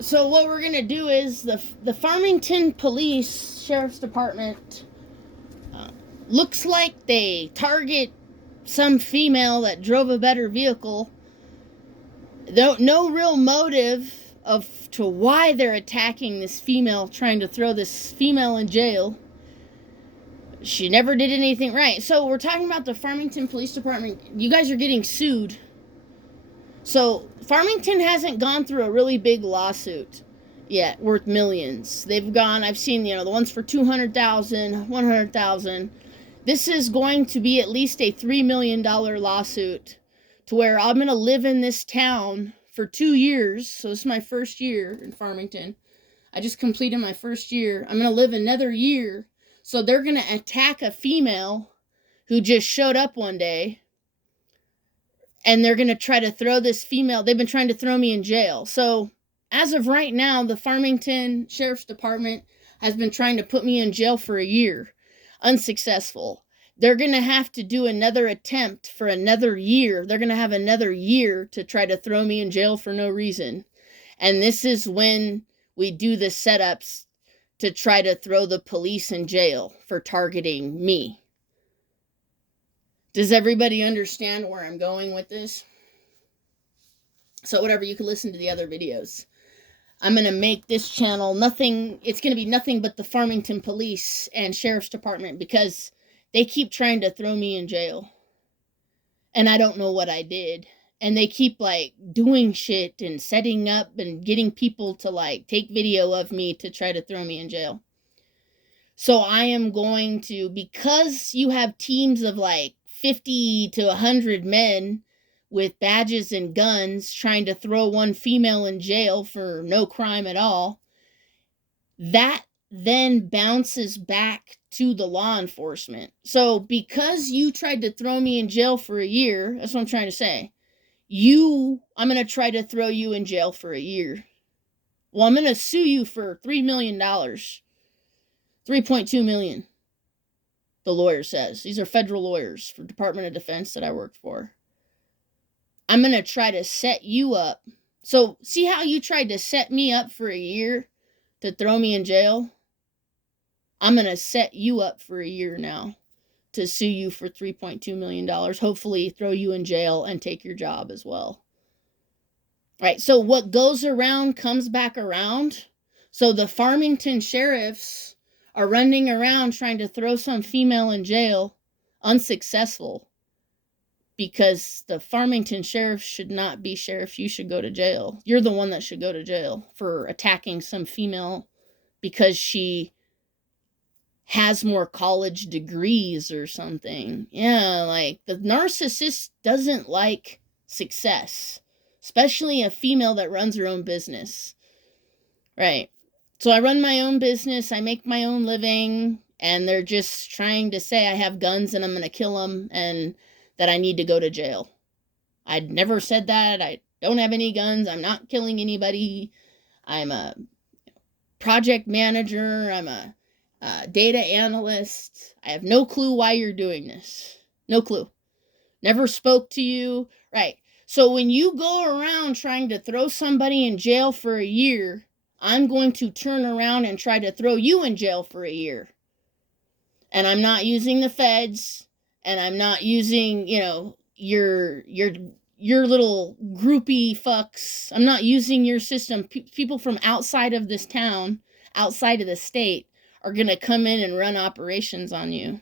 So what we're gonna do is the Farmington Police Sheriff's Department uh, looks like they target some female that drove a better vehicle. No real motive of to why they're attacking this female, trying to throw this female in jail. She never did anything right. So we're talking about the Farmington Police Department. You guys are getting sued. So Farmington hasn't gone through a really big lawsuit yet, worth millions. They've gone. I've seen the ones for 200,000, 100,000. This is going to be at least a $3 million lawsuit, to where I'm gonna live in this town for 2 years. So this is my first year in Farmington. I just completed my first year. I'm gonna live another year. So they're gonna attack a female who just showed up one day, and they're going to try to throw this female. They've been trying to throw me in jail. So as of right now, the Farmington Sheriff's Department has been trying to put me in jail for a year. Unsuccessful. They're going to have to do another attempt for another year. They're going to have another year to try to throw me in jail for no reason. And this is when we do the setups to try to throw the police in jail for targeting me. Does everybody understand where I'm going with this? So whatever, you can listen to the other videos. I'm going to make this channel it's going to be nothing but the Farmington Police and Sheriff's Department, because they keep trying to throw me in jail. And I don't know what I did. And they keep doing shit and setting up and getting people to take video of me to try to throw me in jail. So I am going to, because you have teams of 50 to 100 men with badges and guns trying to throw one female in jail for no crime at all, that then bounces back to the law enforcement. So because you tried to throw me in jail for a year, that's what I'm trying to say. I'm going to try to throw you in jail for a year. Well, I'm going to sue you for $3 million. 3.2 million. The lawyer says. These are federal lawyers for Department of Defense that I worked for. I'm going to try to set you up. So see how you tried to set me up for a year to throw me in jail? I'm going to set you up for a year now to sue you for $3.2 million. Hopefully throw you in jail and take your job as well. Right. So what goes around comes back around. So the Farmington sheriffs are running around trying to throw some female in jail, unsuccessful, because the Farmington sheriff should not be sheriff. You should go to jail. You're the one that should go to jail for attacking some female because she has more college degrees or something. Yeah, the narcissist doesn't like success, especially a female that runs her own business. Right. So I run my own business, I make my own living, and they're just trying to say I have guns and I'm going to kill them and that I need to go to jail. I'd never said that. I don't have any guns. I'm not killing anybody. I'm a project manager. I'm a data analyst. I have no clue why you're doing this. No clue. Never spoke to you. Right. So when you go around trying to throw somebody in jail for a year, I'm going to turn around and try to throw you in jail for a year. And I'm not using the feds, and I'm not using, your little groupie fucks. I'm not using your system. People from outside of this town, outside of the state, are going to come in and run operations on you.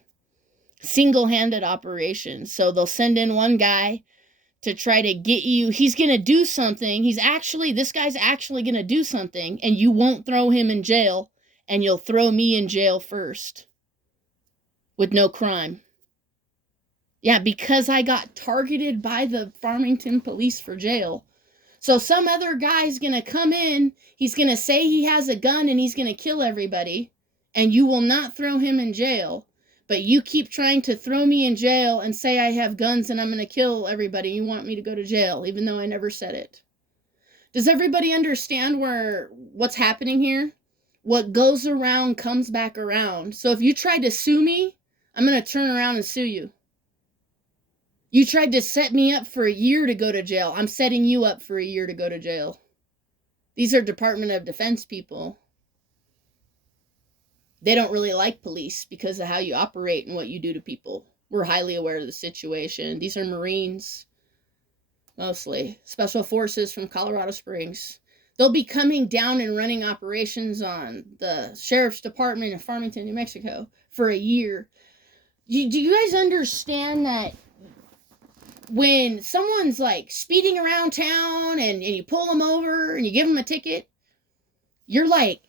Single-handed operations. So they'll send in one guy to try to get you. He's going to do something. This guy's actually going to do something, and you won't throw him in jail, and you'll throw me in jail first with no crime. Yeah, because I got targeted by the Farmington police for jail. So some other guy's going to come in, he's going to say he has a gun and he's going to kill everybody, and you will not throw him in jail. But you keep trying to throw me in jail and say I have guns and I'm going to kill everybody. You want me to go to jail, even though I never said it. Does everybody understand what's happening here? What goes around comes back around. So if you try to sue me, I'm going to turn around and sue you. You tried to set me up for a year to go to jail. I'm setting you up for a year to go to jail. These are Department of Defense people. They don't really like police because of how you operate and what you do to people. We're highly aware of the situation. These are Marines, mostly. Special Forces from Colorado Springs. They'll be coming down and running operations on the Sheriff's Department in Farmington, New Mexico for a year. Do you guys understand that when someone's like speeding around town and you pull them over and you give them a ticket, you're like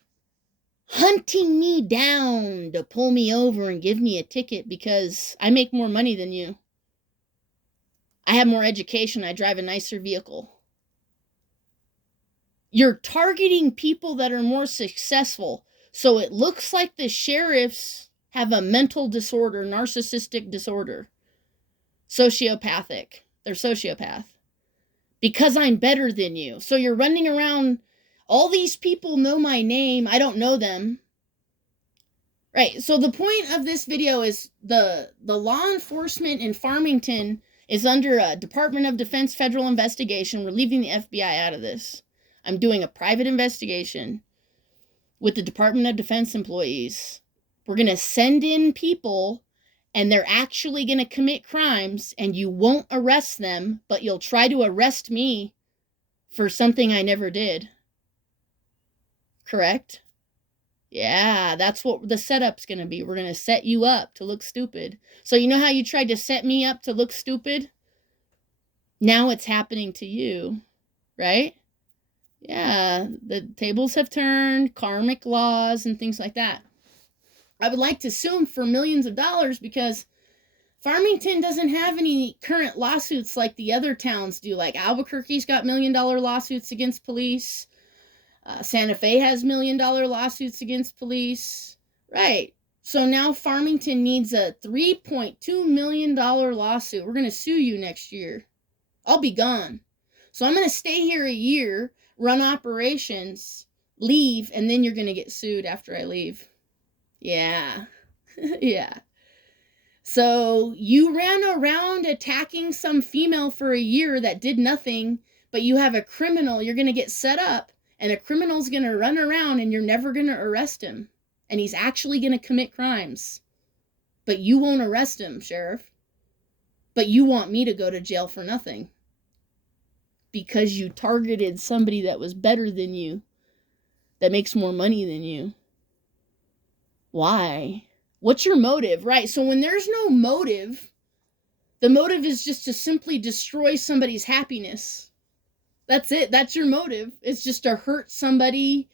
hunting me down to pull me over and give me a ticket because I make more money than you. I have more education. I drive a nicer vehicle. You're targeting people that are more successful. So it looks like the sheriffs have a mental disorder, narcissistic disorder, sociopathic. They're sociopath. Because I'm better than you. So you're running around, all these people know my name, I don't know them. Right, so the point of this video is the law enforcement in Farmington is under a Department of Defense federal investigation. We're leaving the FBI out of this. I'm doing a private investigation with the Department of Defense employees. We're going to send in people and they're actually going to commit crimes and you won't arrest them, but you'll try to arrest me for something I never did. Correct? Yeah, that's what the setup's going to be. We're going to set you up to look stupid. So you know how you tried to set me up to look stupid? Now it's happening to you, right? Yeah, the tables have turned, karmic laws and things like that. I would like to sue him for millions of dollars because Farmington doesn't have any current lawsuits like the other towns do. Like Albuquerque's got $1 million lawsuits against police. Santa Fe has $1 million lawsuits against police. Right. So now Farmington needs a $3.2 million lawsuit. We're going to sue you next year. I'll be gone. So I'm going to stay here a year, run operations, leave, and then you're going to get sued after I leave. Yeah. Yeah. So you ran around attacking some female for a year that did nothing, but you have a criminal. You're going to get set up, and a criminal's going to run around, and you're never going to arrest him. And he's actually going to commit crimes. But you won't arrest him, Sheriff. But you want me to go to jail for nothing. Because you targeted somebody that was better than you, that makes more money than you. Why? What's your motive? Right, so when there's no motive, the motive is just to simply destroy somebody's happiness. That's it. That's your motive. It's just to hurt somebody,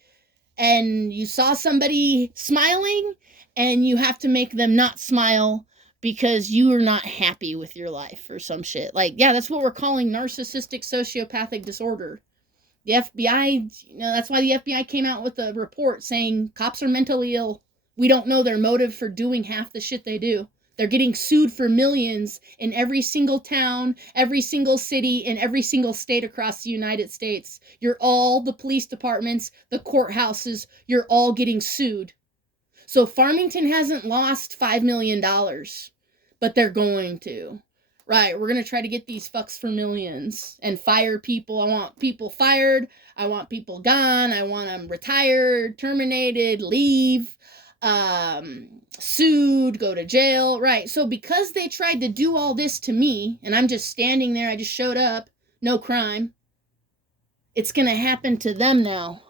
and you saw somebody smiling, and you have to make them not smile because you are not happy with your life or some shit. Like, yeah, that's what we're calling narcissistic sociopathic disorder. The FBI, that's why the FBI came out with a report saying cops are mentally ill. We don't know their motive for doing half the shit they do. They're getting sued for millions in every single town, every single city, in every single state across the United States. You're all, the police departments, the courthouses, you're all getting sued. So Farmington hasn't lost $5 million, but they're going to. Right, we're going to try to get these fucks for millions and fire people. I want people fired. I want people gone. I want them retired, terminated, leave. Sued, go to jail, right? So because they tried to do all this to me, and I'm just standing there, I just showed up, no crime, it's gonna happen to them now.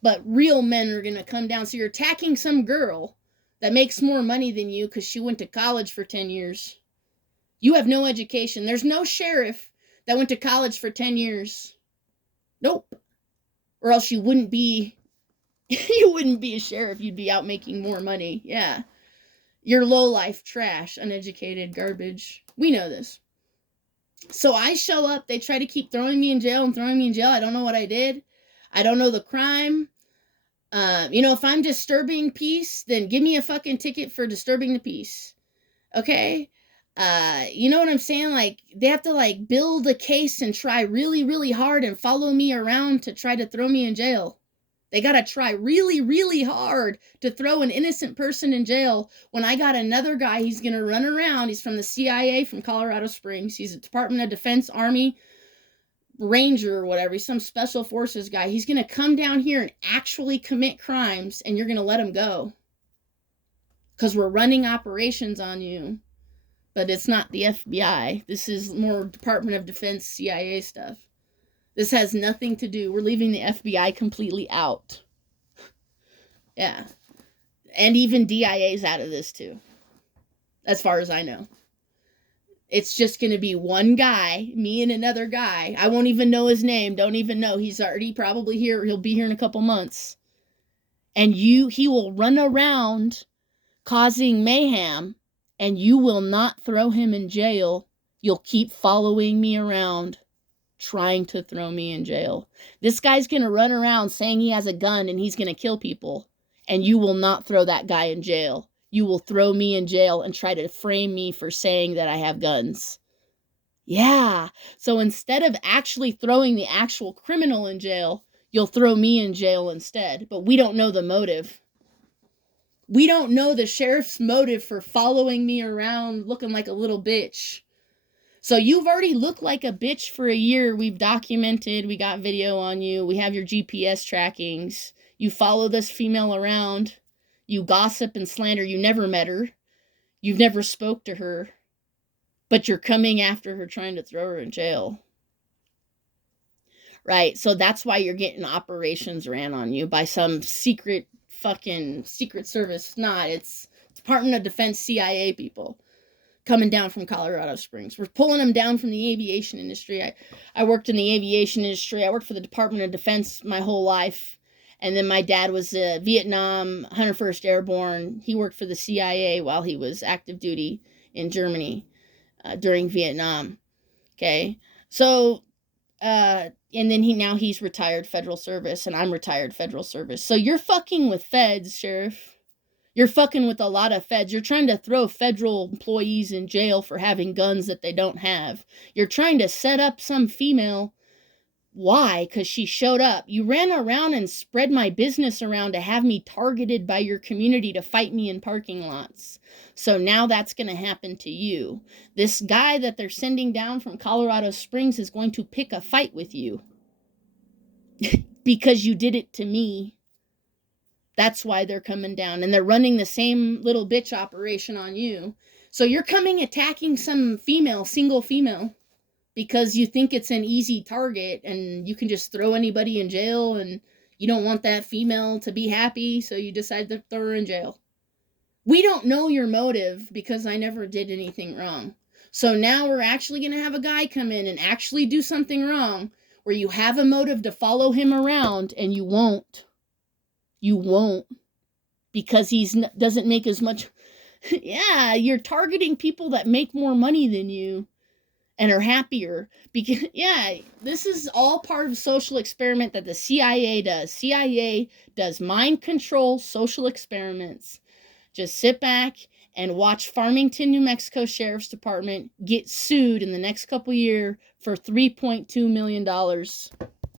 But real men are gonna come down. So you're attacking some girl that makes more money than you because she went to college for 10 years. You have no education. There's no sheriff that went to college for 10 years. Nope. Or else you wouldn't be you wouldn't be a sheriff. You'd be out making more money. Yeah. You're low-life trash, uneducated garbage. We know this. So I show up. They try to keep throwing me in jail and throwing me in jail. I don't know what I did. I don't know the crime. If I'm disturbing peace, then give me a fucking ticket for disturbing the peace. Okay? You know what I'm saying? Like, they have to, like, build a case and try really, really hard and follow me around to try to throw me in jail. They got to try really, really hard to throw an innocent person in jail when I got another guy. He's going to run around. He's from the CIA from Colorado Springs. He's a Department of Defense Army ranger or whatever, he's some special forces guy. He's going to come down here and actually commit crimes, and you're going to let him go. Because we're running operations on you. But it's not the FBI. This is more Department of Defense, CIA stuff. This has nothing to do. We're leaving the FBI completely out. Yeah. And even DIA's out of this too. As far as I know. It's just going to be one guy, me and another guy. I won't even know his name. Don't even know. He's already probably here. He'll be here in a couple months. And he will run around causing mayhem, and you will not throw him in jail. You'll keep following me around, trying to throw me in jail. This guy's going to run around saying he has a gun and he's going to kill people, and you will not throw that guy in jail. You will throw me in jail and try to frame me for saying that I have guns. Yeah. So instead of actually throwing the actual criminal in jail, you'll throw me in jail instead. But we don't know the motive. We don't know the sheriff's motive for following me around looking like a little bitch. So you've already looked like a bitch for a year. We've documented. We got video on you. We have your GPS trackings. You follow this female around. You gossip and slander. You never met her. You've never spoke to her. But you're coming after her, trying to throw her in jail. Right? So that's why you're getting operations ran on you by some secret fucking Secret Service. It's Department of Defense CIA people coming down from Colorado Springs. We're pulling them down from the aviation industry. I worked in the aviation industry. I worked for the Department of Defense my whole life. And then my dad was Vietnam 101st Airborne. He worked for the CIA while he was active duty in Germany during Vietnam. Okay. So, and then he's retired federal service, and I'm retired federal service. So you're fucking with feds, Sheriff. You're fucking with a lot of feds. You're trying to throw federal employees in jail for having guns that they don't have. You're trying to set up some female. Why? Because she showed up. You ran around and spread my business around to have me targeted by your community to fight me in parking lots. So now that's going to happen to you. This guy that they're sending down from Colorado Springs is going to pick a fight with you. Because you did it to me. That's why they're coming down. And they're running the same little bitch operation on you. So you're coming attacking some single female. Because you think it's an easy target and you can just throw anybody in jail, and you don't want that female to be happy, so you decide to throw her in jail. We don't know your motive because I never did anything wrong. So now we're actually going to have a guy come in and actually do something wrong where you have a motive to follow him around, and you won't. You won't. Because he doesn't make as much. Yeah, you're targeting people that make more money than you. And are happier because, yeah, this is all part of social experiment that the CIA does. CIA does mind control social experiments. Just sit back and watch Farmington, New Mexico Sheriff's Department get sued in the next couple years for $3.2 million.